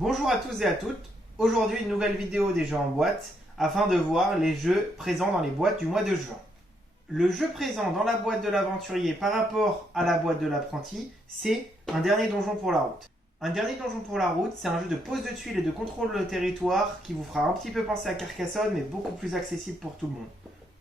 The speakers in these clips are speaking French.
Bonjour à tous et à toutes. Aujourd'hui, une nouvelle vidéo des jeux en boîte afin de voir les jeux présents dans les boîtes du mois de juin. Le jeu présent dans la boîte de l'aventurier par rapport à la boîte de l'apprenti, c'est un dernier donjon pour la route. Un dernier donjon pour la route, c'est un jeu de pose de tuiles et de contrôle de territoire qui vous fera un petit peu penser à Carcassonne, mais beaucoup plus accessible pour tout le monde.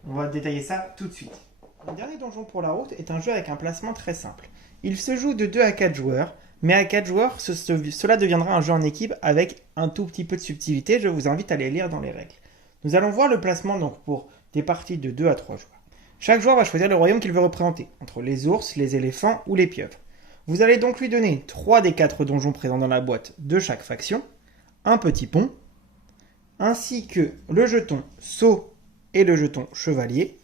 On va détailler ça tout de suite. Un dernier donjon pour la route est un jeu avec un placement très simple. Il se joue de 2 à 4 joueurs, mais à 4 joueurs, cela deviendra un jeu en équipe avec un tout petit peu de subtilité. Je vous invite à les lire dans les règles. Nous allons voir le placement donc pour des parties de 2 à 3 joueurs. Chaque joueur va choisir le royaume qu'il veut représenter, entre les ours, les éléphants ou les pieuvres. Vous allez donc lui donner 3 des 4 donjons présents dans la boîte de chaque faction, un petit pont, ainsi que le jeton sceau et le jeton chevalier,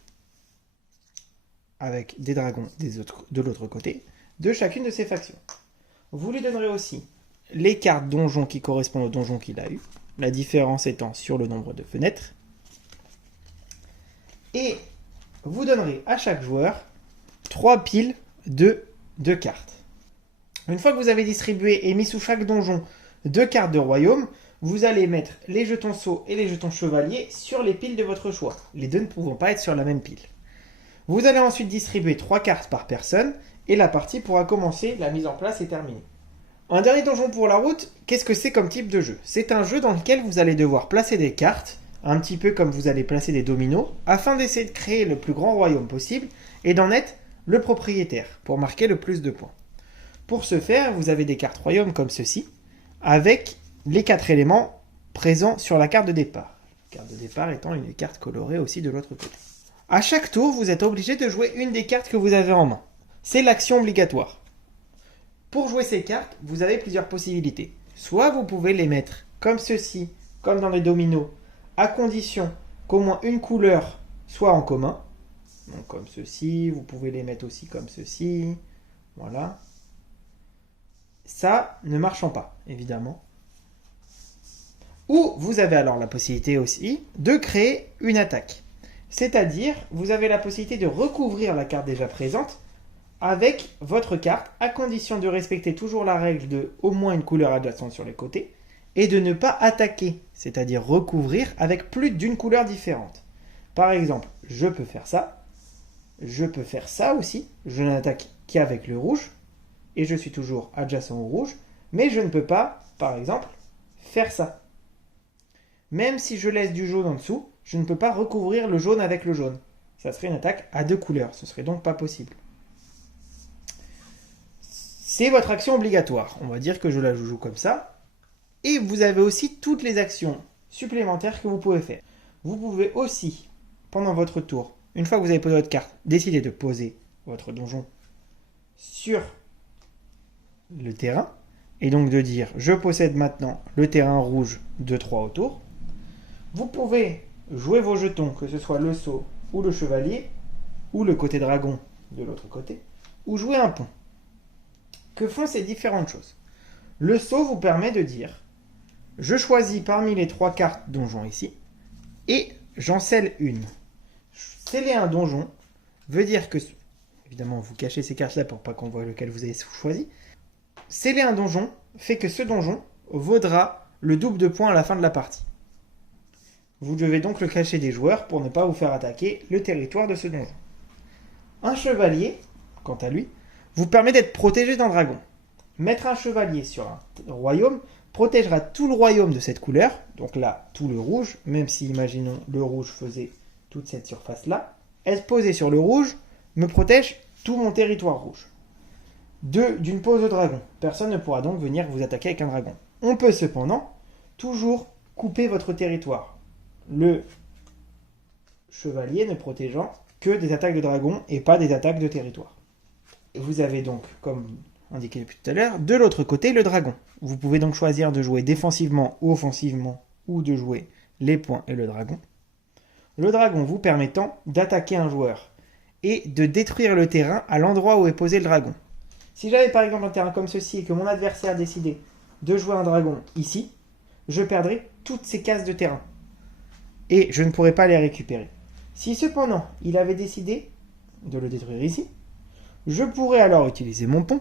avec des dragons de l'autre côté, de chacune de ces factions. Vous lui donnerez aussi les cartes donjons qui correspondent au donjon qu'il a eu, la différence étant sur le nombre de fenêtres. Et vous donnerez à chaque joueur 3 piles de cartes. Une fois que vous avez distribué et mis sous chaque donjon 2 cartes de royaume, vous allez mettre les jetons sceaux et les jetons chevaliers sur les piles de votre choix, les deux ne pouvant pas être sur la même pile. Vous allez ensuite distribuer 3 cartes par personne et la partie pourra commencer, la mise en place est terminée. Un dernier donjon pour la route, qu'est-ce que c'est comme type de jeu? C'est un jeu dans lequel vous allez devoir placer des cartes, un petit peu comme vous allez placer des dominos, afin d'essayer de créer le plus grand royaume possible et d'en être le propriétaire, pour marquer le plus de points. Pour ce faire, vous avez des cartes royaumes comme ceci, avec les 4 éléments présents sur la carte de départ. La carte de départ étant une carte colorée aussi de l'autre côté. À chaque tour, vous êtes obligé de jouer une des cartes que vous avez en main. C'est l'action obligatoire. Pour jouer ces cartes, vous avez plusieurs possibilités. Soit vous pouvez les mettre comme ceci, comme dans les dominos, à condition qu'au moins une couleur soit en commun. Donc comme ceci, vous pouvez les mettre aussi comme ceci. Voilà. Ça ne marchant pas, évidemment. Ou vous avez alors la possibilité aussi de créer une attaque. C'est-à-dire, vous avez la possibilité de recouvrir la carte déjà présente avec votre carte, à condition de respecter toujours la règle de au moins une couleur adjacente sur les côtés, et de ne pas attaquer, c'est-à-dire recouvrir avec plus d'une couleur différente. Par exemple, je peux faire ça aussi, je n'attaque qu'avec le rouge, et je suis toujours adjacent au rouge, mais je ne peux pas, par exemple, faire ça. Même si je laisse du jaune en dessous, je ne peux pas recouvrir le jaune avec le jaune. Ça serait une attaque à 2 couleurs, ce serait donc pas possible. C'est votre action obligatoire. On va dire que je la joue comme ça. Et vous avez aussi toutes les actions supplémentaires que vous pouvez faire. Vous pouvez aussi, pendant votre tour, une fois que vous avez posé votre carte, décider de poser votre donjon sur le terrain. Et donc de dire, je possède maintenant le terrain rouge de 3 autour. Vous pouvez jouer vos jetons, que ce soit le sceau ou le chevalier, ou le côté dragon de l'autre côté, ou jouer un pont. Que font ces différentes choses? Le sceau vous permet de dire, je choisis parmi les 3 cartes donjon ici, et j'en scelle une. Sceller un donjon veut dire que, évidemment vous cachez ces cartes là pour pas qu'on voit lequel vous avez choisi, sceller un donjon fait que ce donjon vaudra le double de points à la fin de la partie. Vous devez donc le cacher des joueurs pour ne pas vous faire attaquer le territoire de ce donjon. Un chevalier, quant à lui, vous permet d'être protégé d'un dragon. Mettre un chevalier sur un royaume protégera tout le royaume de cette couleur, donc là, tout le rouge, même si, imaginons, le rouge faisait toute cette surface-là. Être posé sur le rouge me protège tout mon territoire rouge. D'une pose de dragon. Personne ne pourra donc venir vous attaquer avec un dragon. On peut cependant toujours couper votre territoire. Le chevalier ne protégeant que des attaques de dragon et pas des attaques de territoire. Vous avez donc, comme indiqué depuis tout à l'heure, de l'autre côté le dragon. Vous pouvez donc choisir de jouer défensivement ou offensivement, ou de jouer les points et le dragon. Le dragon vous permettant d'attaquer un joueur et de détruire le terrain à l'endroit où est posé le dragon. Si j'avais par exemple un terrain comme ceci et que mon adversaire décidait de jouer un dragon ici, je perdrais toutes ces cases de terrain. Et je ne pourrais pas les récupérer. Si cependant il avait décidé de le détruire ici, je pourrais alors utiliser mon pont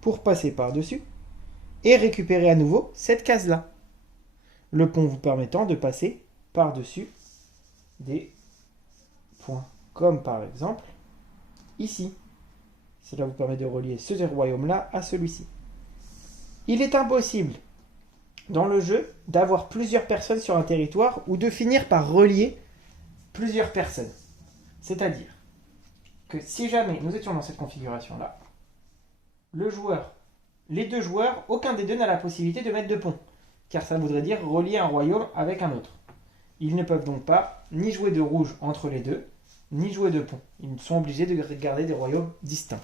pour passer par-dessus et récupérer à nouveau cette case-là. Le pont vous permettant de passer par-dessus des points, comme par exemple ici. Cela vous permet de relier ce royaume-là à celui-ci. Il est impossible dans le jeu d'avoir plusieurs personnes sur un territoire ou de finir par relier plusieurs personnes. C'est-à-dire que si jamais nous étions dans cette configuration-là, les deux joueurs, aucun des deux n'a la possibilité de mettre de pont, car ça voudrait dire relier un royaume avec un autre. Ils ne peuvent donc pas ni jouer de rouge entre les deux, ni jouer de pont. Ils sont obligés de garder des royaumes distincts.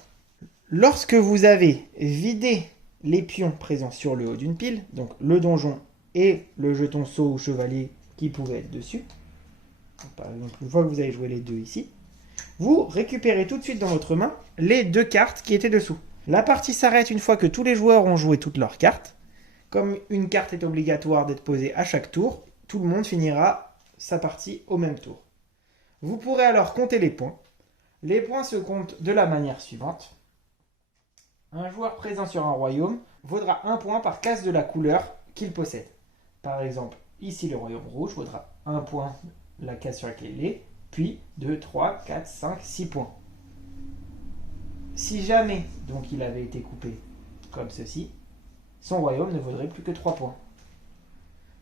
Lorsque vous avez vidé les pions présents sur le haut d'une pile, donc le donjon et le jeton saut ou chevalier qui pouvait être dessus, par exemple, une fois que vous avez joué les deux ici, vous récupérez tout de suite dans votre main les deux cartes qui étaient dessous. La partie s'arrête une fois que tous les joueurs ont joué toutes leurs cartes. Comme une carte est obligatoire d'être posée à chaque tour, tout le monde finira sa partie au même tour. Vous pourrez alors compter les points. Les points se comptent de la manière suivante. Un joueur présent sur un royaume vaudra 1 point par case de la couleur qu'il possède. Par exemple, ici le royaume rouge vaudra 1 point la case sur laquelle il est, puis 2, 3, 4, 5, 6 points. Si jamais donc il avait été coupé comme ceci, son royaume ne vaudrait plus que 3 points.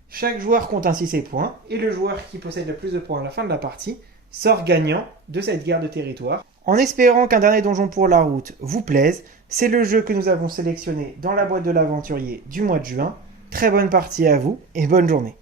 Chaque joueur compte ainsi ses points, et le joueur qui possède le plus de points à la fin de la partie sort gagnant de cette guerre de territoire. En espérant qu'un dernier donjon pour la route vous plaise, c'est le jeu que nous avons sélectionné dans la boîte de l'aventurier du mois de juin. Très bonne partie à vous et bonne journée.